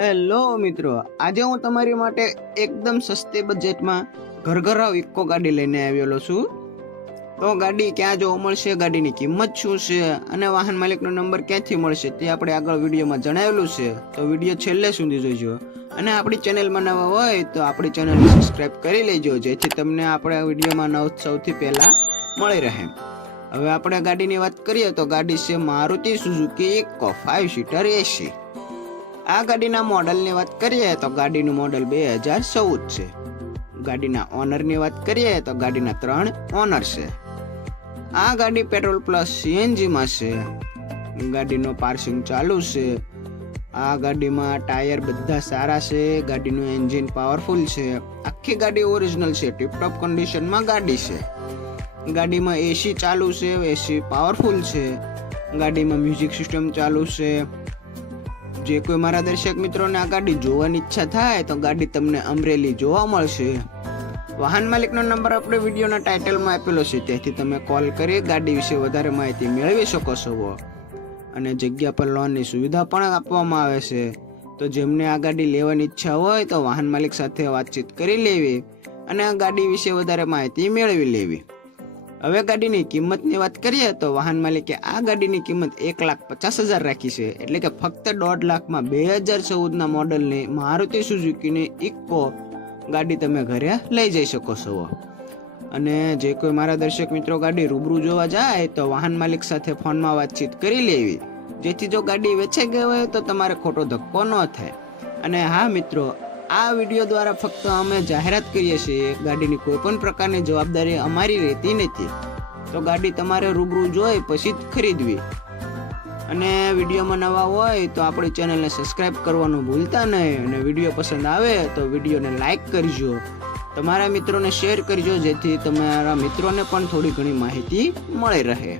Hello મિત્રો, આજે હું તમારી માટે એકદમ સસ્તી બજેટમાં ઘરઘરાવ ઇકો ગાડી લઈને આવેલો છું. તો ગાડી ક્યાં જોવા મળશે, ગાડીની કિંમત શું છે અને વાહન માલિકનો નંબર ક્યાંથી મળશે તે આપણે આગળ વિડીયોમાં જણાવેલું છે. તો વિડીયો છેલ્લે સુધી જોજો અને આપણી ચેનલમાં નવા હોય તો આપણી ચેનલને સબસ્ક્રાઇબ કરી લેજો, જેથી તમને આપણા વિડીયોમાં સૌથી પહેલા મળી રહે. હવે આપણે ગાડીની વાત કરીએ તો ગાડી છે Maruti Suzuki Eco 5 seater AC. આ ગાડીના મોડલની વાત કરીએ તો ગાડીનું મોડલ 2014 છે. ગાડીના ઓનરની વાત કરીએ તો ગાડીના 3 ઓનર છે. આ ગાડી પેટ્રોલ પ્લસ સીએનજીમાં છે. ગાડીનો પાર્સિંગ ચાલુ છે. આ ગાડીમાં ટાયર બધા સારા છે. ગાડીનું એન્જિન પાવરફુલ છે. આખી ગાડી ઓરિજિનલ છે, ટીપટોપ કન્ડિશનમાં ગાડી છે. ગાડીમાં એસી ચાલુ છે, એસી પાવરફુલ છે. ગાડીમાં મ્યુઝિક સિસ્ટમ ચાલુ છે. જે કોઈ મારા દર્શક મિત્રોને આ ગાડી જોવાની ઈચ્છા થાય તો ગાડી તમને અમરેલી જોવા મળશે. વાહન માલિકનો નંબર આપણે વિડીયોના ટાઇટલમાં આપેલો છે, તેથી તમે કોલ કરી ગાડી વિશે વધારે માહિતી મેળવી શકો છો. અને જગ્યા પર લોનની સુવિધા પણ આપવામાં આવે છે. તો જેમને આ ગાડી લેવાની ઈચ્છા હોય તો વાહન માલિક સાથે વાતચીત કરી લેવી અને આ ગાડી વિશે વધારે માહિતી મેળવી લેવી. હવે ગાડીની કિંમતની વાત કરીએ તો વાહન માલિકે આ ગાડીની કિંમત 1,50,000 રાખી છે, એટલે કે ફક્ત 1.5 લાખમાં 2014ના મોડલની મારુતિ સુઝુકીની ઇકો ગાડી તમે ઘરે લઈ જઈ શકો છો. અને જે કોઈ મારા દર્શક મિત્રો ગાડી રૂબરૂ જોવા જાય તો વાહન માલિક સાથે ફોનમાં વાતચીત કરી લેવી, જેથી જો ગાડી વેચાઈ ગઈ હોય તો તમારે ખોટો ધક્કો ન થાય. અને હા મિત્રો, આ વિડીયો દ્વારા ફક્ત અમે જાહેરાત કરીએ છીએ, ગાડીની કોઈ પણ પ્રકારની જવાબદારી અમારી રહેતી નથી. તો ગાડી તમારે રૂબરૂ જોઈ પછી જ ખરીદવી. અને વિડીયોમાં નવા હોય તો આપણી ચેનલને સબસ્ક્રાઇબ કરવાનું ભૂલતા નહીં. અને વિડીયો પસંદ આવે તો વિડીયોને લાઈક કરજો, તમારા મિત્રોને શેર કરજો, જેથી તમારા મિત્રોને પણ થોડી ઘણી માહિતી મળી રહે.